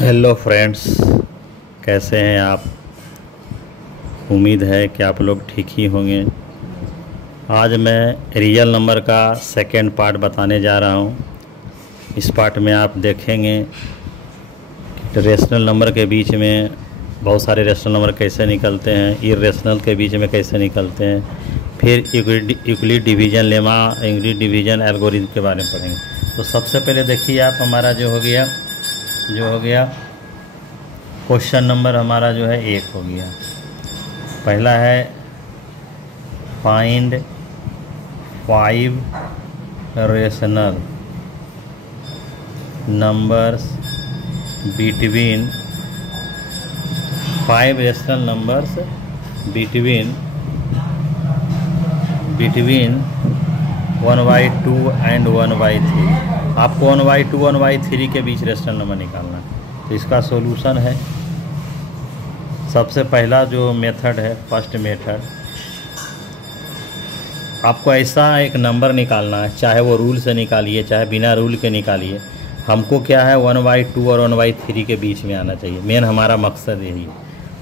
Hello friends, कैसे हैं आप। उम्मीद है कि आप लोग ठीक ही होंगे। आज मैं रियल नंबर का सेकेंड पार्ट बताने जा रहा हूं। इस पार्ट में आप देखेंगे कि रेशनल नंबर के बीच में बहुत सारे रेशनल नंबर कैसे निकलते हैं, इरेशनल के बीच में कैसे निकलते हैं, फिर Euclid division lemma Euclid division algorithm के बारे में पढ़ेंगे। तो सबसे पहले देखिए आप, हमारा जो हो गया क्वेश्चन नंबर हमारा जो है 1 हो गया। पहला है find 5 rational numbers between 5 rational numbers between 1/2 and 1/3। आपको 1/2 1/3 के बीच रेशनल नंबर निकालना है। तो इसका सॉल्यूशन है, सबसे पहला जो मेथड है, फर्स्ट मेथड, आपको ऐसा एक नंबर निकालना है, चाहे वो रूल से निकालिए चाहे बिना रूल के निकालिए। हमको क्या है 1/2 और 1/3 के बीच में आना चाहिए, मेन हमारा मकसद यही है।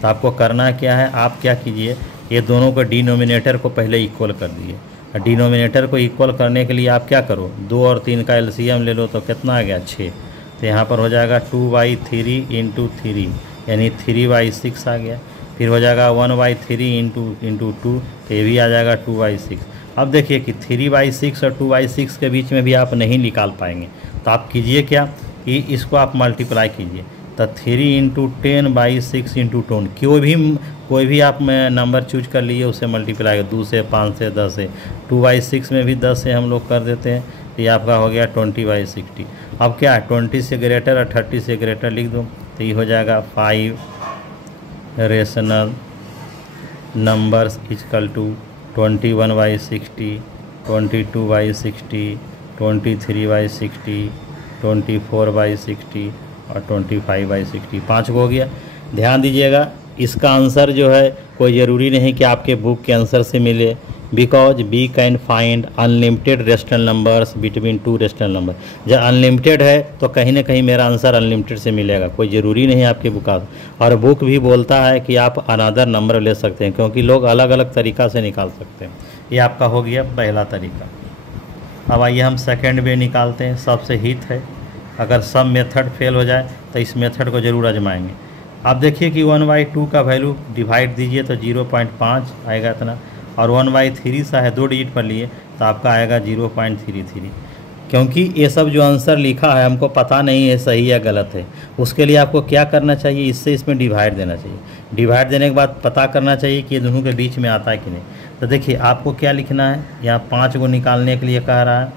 तो आपको करना क्या है, आप क्या कीजिए, ये दोनों को डिनोमिनेटर को पहले इक्वल कर दिए। डिनोमिनेटर को इक्वल करने के लिए आप क्या करो, 2 और 3 का एलसीएम ले लो, तो कितना आ गया 6। तो यहाँ पर हो जाएगा 2/3 इंटू 3 यानी 3/6 आ गया। फिर हो जाएगा 1/3 इंटू 2, तो ये भी आ जाएगा 2/6। अब देखिए कि 3/6 और 2/6 के बीच में भी आप नहीं निकाल पाएंगे। तो आप कीजिए क्या कि इसको आप मल्टीप्लाई कीजिए। तो 3 इंटू 10/6 इंटू 10, कोई भी आप नंबर चूज कर लिए, उसे मल्टीप्लाई 2 से, 5 से, 10 से। 2/6 में भी 10 से हम लोग कर देते हैं, तो ये आपका हो गया 20/60। अब क्या है 20 से ग्रेटर और 30 से ग्रेटर लिख दो, तो ये हो जाएगा 5 रेशनल नंबर्स इक्वल टू 21/60, 22/60, 23/60, 24/60 और 25/60। 5 को हो गया। ध्यान दीजिएगा, इसका आंसर जो है कोई ज़रूरी नहीं कि आपके बुक के आंसर से मिले, because we can find unlimited rational numbers between 2 rational number. जब अनलिमिटेड है तो कहीं ना कहीं मेरा आंसर अनलिमिटेड से मिलेगा, कोई ज़रूरी नहीं आपके बुक का। और बुक भी बोलता है कि आप अनदर नंबर ले सकते हैं, क्योंकि लोग अलग अलग तरीक़ा से निकाल सकते हैं। ये आपका हो गया पहला तरीका। अब आइए हम सेकेंड वे निकालते हैं, सबसे हिट है। अगर सब मेथड फेल हो जाए तो इस मेथड को ज़रूर आजमाएंगे। आप देखिए कि 1/2 का वैल्यू डिवाइड दीजिए तो 0.5 आएगा इतना, और 1/3 सा है 2 डिजिट पर लिए, तो आपका आएगा 0.33। क्योंकि ये सब जो आंसर लिखा है हमको पता नहीं है सही या गलत है, उसके लिए आपको क्या करना चाहिए, इससे इसमें डिवाइड देना चाहिए। डिवाइड देने के बाद पता करना चाहिए कि ये दोनों के बीच में आता है कि नहीं। तो देखिए आपको क्या लिखना है, यहाँ 5 को निकालने के लिए कह रहा है,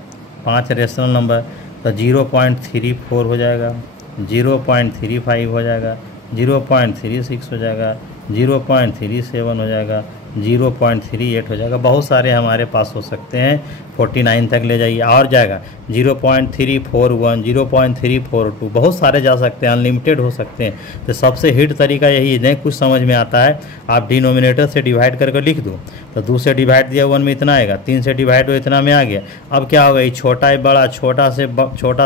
5 रेशनल नंबर, तो 0.34 हो जाएगा, 0.35 हो जाएगा, 0.36 हो जाएगा, 0.37 हो जाएगा, 0.38 हो जाएगा। बहुत सारे हमारे पास हो सकते हैं, 49 तक ले जाइए और जाएगा, 0.341, 0.342, बहुत सारे जा सकते हैं, अनलिमिटेड हो सकते हैं। तो सबसे हिट तरीका यही है, नहीं कुछ समझ में आता है आप डिनोमिनेटर से डिवाइड करके लिख दो। तो 2 से डिवाइड दिया 1 में इतना आएगा, 3 से डिवाइड हो इतना में आ गया। अब क्या होगा, ये छोटा है बड़ा, छोटा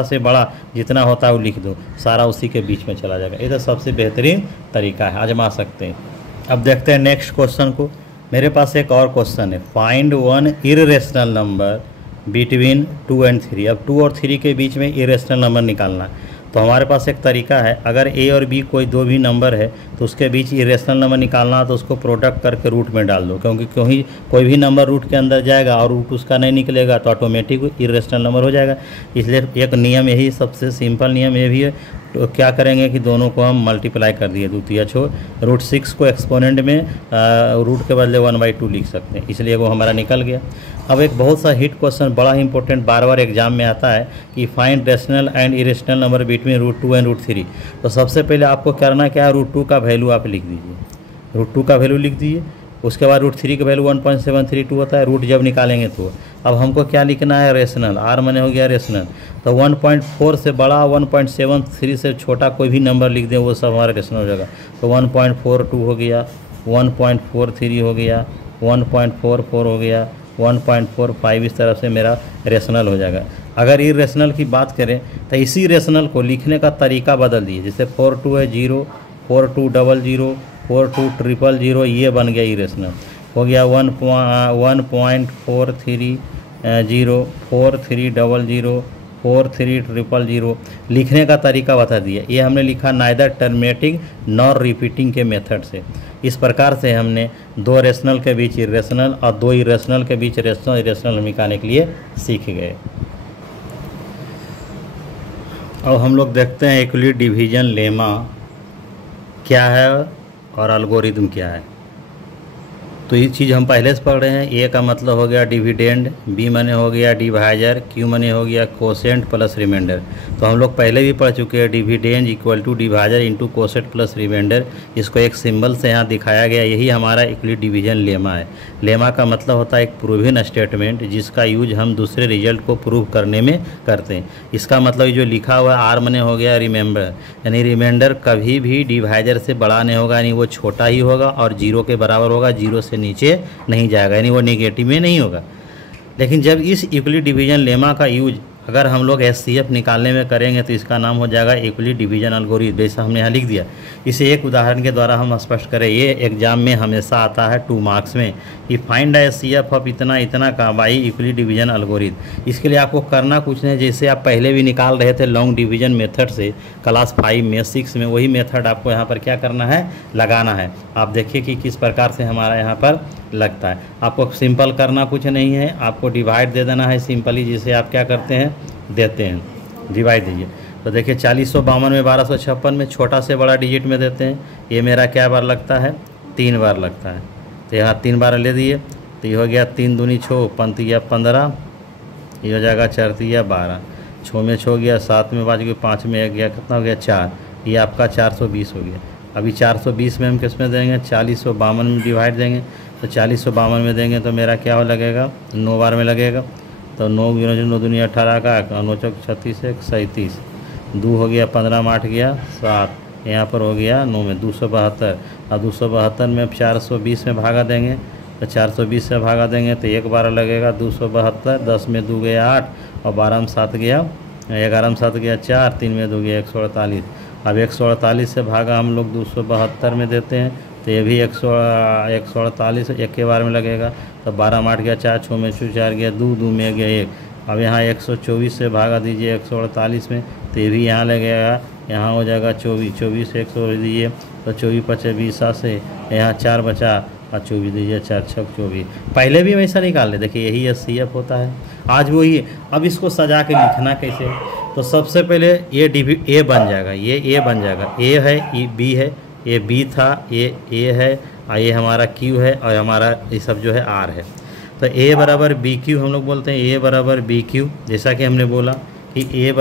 से बड़ा जितना होता है वो लिख दो, सारा उसी के बीच में चला जाएगा। ये तो सबसे बेहतरीन तरीका है, आजमा सकते हैं। अब देखते हैं नेक्स्ट क्वेश्चन को। मेरे पास एक और क्वेश्चन है, find 1 irrational number between 2 and 3। अब 2 और 3 के बीच में इरेशनल नंबर निकालना है। तो हमारे पास एक तरीका है, अगर ए और बी कोई 2 भी नंबर है तो उसके बीच इरेशनल नंबर निकालना है, तो उसको प्रोडक्ट करके रूट में डाल दो। क्योंकि कोई भी नंबर रूट के अंदर जाएगा और रूट उसका नहीं निकलेगा तो ऑटोमेटिक इरेशनल नंबर हो जाएगा। इसलिए एक नियम यही, सबसे सिंपल नियम ये भी है। तो क्या करेंगे कि दोनों को हम मल्टीप्लाई कर दिए, द्वितीय छोर, √6 को एक्सपोनेंट में रूट के बदले 1/2 लिख सकते हैं, इसलिए वो हमारा निकल गया। अब एक बहुत सा हिट क्वेश्चन, बड़ा इंपॉर्टेंट, बार बार एग्जाम में आता है कि find rational and irrational number between √2 and √3। तो सबसे पहले आपको करना क्या है, √2 का वैल्यू आप लिख दीजिए, √2 का वैल्यू लिख दीजिए। उसके बाद √3 का वैल्यू 1.732 होता है, रूट जब निकालेंगे तो। अब हमको क्या लिखना है, रेशनल, आर मैंने हो गया रेशनल। तो 1.4 से बड़ा, 1.73 से छोटा कोई भी नंबर लिख दें वो सब हमारा रेशनल हो जाएगा। तो 1.42 हो गया, 1.43 हो गया, 1.44 हो गया, 1.45 इस तरह से मेरा रेशनल हो जाएगा। अगर इरेशनल की बात करें तो इसी रेशनल को लिखने का तरीका बदल दिए, जैसे 42 है 0, 4200, 4200, ये बन गया इरेशनल। हो गया 1.43 0, 4300, 4300, लिखने का तरीका बता दिया। ये हमने लिखा नाइदर टर्मिनेटिंग नॉर रिपीटिंग के मेथड से। इस प्रकार से हमने दो रेशनल के बीच इरेशनल और दो इरेशनल के बीच रेशनल इरेशनल निकालने के लिए सीख गए। अब हम लोग देखते हैं यूक्लिड डिवीजन लेमा क्या है और एल्गोरिदम क्या है। तो ये चीज़ हम पहले से पढ़ रहे हैं। ए का मतलब हो गया डिविडेंड, बी माने हो गया डिवाइजर, क्यू माने हो गया कोसेंट प्लस रिमाइंडर। तो हम लोग पहले भी पढ़ चुके हैं dividend equal to divisor into quotient plus remainder. इसको एक सिंबल से यहाँ दिखाया गया, यही हमारा यूक्लिड डिवीजन लेमा है। लेमा का मतलब होता है एक प्रूवन स्टेटमेंट जिसका यूज हम दूसरे रिजल्ट को प्रूव करने में करते हैं। इसका मतलब जो लिखा हुआ आर माने हो गया रिमेंबर, यानी रिमाइंडर कभी भी डिवाइजर से बड़ा नहीं होगा, यानी वो छोटा ही होगा और जीरो के बराबर होगा, जीरो से नीचे नहीं जाएगा, यानी वो नेगेटिव में नहीं होगा। लेकिन जब इस यूक्लिड डिवीजन लेमा का यूज अगर हम लोग एचसीएफ निकालने में करेंगे तो इसका नाम हो जाएगा यूक्लिड डिवीजन एल्गोरिथम, जैसा हमने यहाँ लिख दिया। इसे एक उदाहरण के द्वारा हम स्पष्ट करें। ये एग्जाम में हमेशा आता है 2 मार्क्स में कि फाइंड एचसीएफ ऑफ इतना इतना का बाई यूक्लिड डिवीजन एल्गोरिथम। इसके लिए आपको करना कुछ नहीं, जैसे आप पहले भी निकाल रहे थे लॉन्ग डिवीजन मेथड से क्लास 5 में 6 में, वही मेथड आपको यहाँ पर क्या करना है, लगाना है। आप देखिए कि किस प्रकार से हमारा यहाँ पर लगता है। आपको सिंपल करना कुछ नहीं है, आपको डिवाइड दे देना है सिंपली, जिसे आप क्या करते हैं, देते हैं, डिवाइड दीजिए। तो देखिए 4052 में 1256 में छोटा से बड़ा डिजिट में देते हैं। ये मेरा क्या बार लगता है, 3 बार लगता है। तो यहाँ 3 बार ले दिए, तो ये हो गया 3 दूनी 6, 5 15, ये हो जाएगा 4 12, 6 में 6 गया, 7 में 5 गया, 5 में 1 गया, कितना हो गया 4, ये आपका 420 हो गया। अभी 420 में हम किस में देंगे, 4052 में डिवाइड देंगे। तो 4052 में देंगे तो मेरा क्या लगेगा, 9 बार में लगेगा। तो 9 9 दूनी 18 का 9 चौक 36 1 37, 2 हो गया, 15 में 8 गया 7, यहाँ पर हो गया 9 में 272। और 272 में 420 में भागा देंगे, तो 420 से भागा देंगे तो 1 बार लगेगा 272। 10 में 2 गया 8 और 12 में 7 गया, 11 में 7 गया 4, 3 में 2 गया 148। अब 148 से भागा हम लोग 272 में देते हैं, तो ये भी 148 एक के बार में लगेगा। तो 12 में 8 गया 4, 6 में 4 गया 2, 2 में गया 1। अब यहाँ 124 से भागा दीजिए 148 में, तो ये भी यहाँ लगेगा, यहाँ हो जाएगा 24 से 100 दीजिए तो 24 5 20 से यहाँ 4 बचा और 24 दीजिए, 4 6 24। पहले भी वैसा निकाल ले, देखिए यही एचसीएफ होता है, आज वही। अब इसको सजा के लिखना कैसे, तो सबसे पहले ये ए बन जाएगा, ये ए बन जाएगा, ए है, ये बी है, ये बी था, ये ए है, और ये हमारा क्यू है, और हमारा ये सब जो है आर है। तो ए बराबर बी क्यू हम लोग बोलते हैं, ए बराबर बी क्यू, जैसा कि हमने बोला कि ए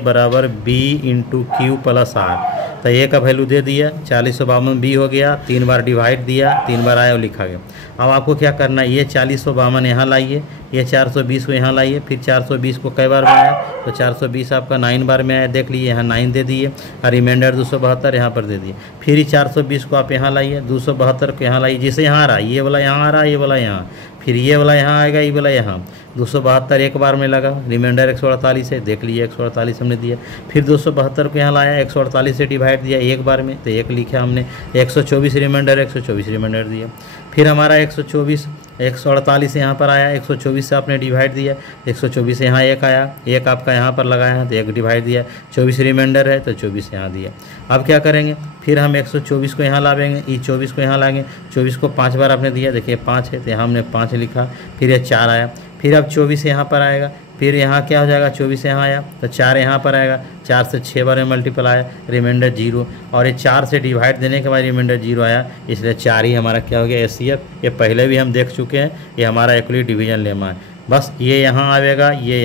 बराबर B into Q plus R. तो ए का वैल्यू दे दिया 4052 बी हो गया, 3 बार डिवाइड दिया, 3 बार आया और लिखा गया। अब आपको क्या करना है, ये 4052 यहाँ लाइए, ये 420 को यहाँ लाइए, फिर 420 को कई बार में आया, तो 420 आपका 9 बार में आया, देख लीजिए यहाँ 9 दे दिए, और रिमाइंडर 272 यहाँ पर दे दिए। फिर ही 420 को आप यहाँ लाइए, 272 को यहाँ लाइए, जिसे यहाँ आ रहा है, ये वाला यहाँ आ रहा है, ये वाला यहाँ, फिर ये वाला यहाँ आएगा, ये वाला यहाँ। 272 एक बार में लगा, रिमाइंडर 148 है, देख लीजिए 148 हमने दिया। फिर 272 को यहाँ लाया, 148 से डिवाइड दिया एक बार में, तो 1 लिखा हमने। 124 रिमाइंडर, 124 रिमाइंडर दिया। फिर हमारा 148 यहाँ पर आया, 124 से आपने डिवाइड दिया, 124 यहाँ 1 आया, 1 आपका यहाँ पर लगाया है तो 1 डिवाइड दिया, 24 रिमाइंडर है तो 24 यहाँ दिया। अब क्या करेंगे, फिर हम 124 को यहाँ लाएंगे, ये 24 को यहाँ लाएंगे, 24 को 5 बार आपने दिया, देखिए 5 है तो यहाँ हमने 5 लिखा, फिर ये 4 आया, फिर अब 24 यहाँ पर आएगा, फिर यहाँ क्या हो जाएगा, 24 यहाँ आया तो 4 यहाँ पर आएगा, 4 से 6 बार में मल्टीपल आया, रिमाइंडर 0, और ये 4 से डिवाइड देने के बाद रिमाइंडर 0 आया, इसलिए 4 ही हमारा क्या हो गया, एचसीएफ। ये पहले भी हम देख चुके हैं, ये हमारा यूक्लिड डिवीजन लेमा है। बस ये यहाँ आएगा, ये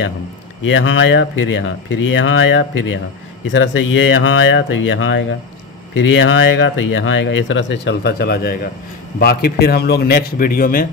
यहाँ आया, फिर यहाँ, फिर ये यहाँ आया, फिर यहाँ, इस तरह से ये यहाँ आया तो यहाँ आएगा, फिर ये यहाँ आएगा तो यहाँ आएगा, इस तरह से चलता चला जाएगा। बाकी फिर हम लोग नेक्स्ट वीडियो में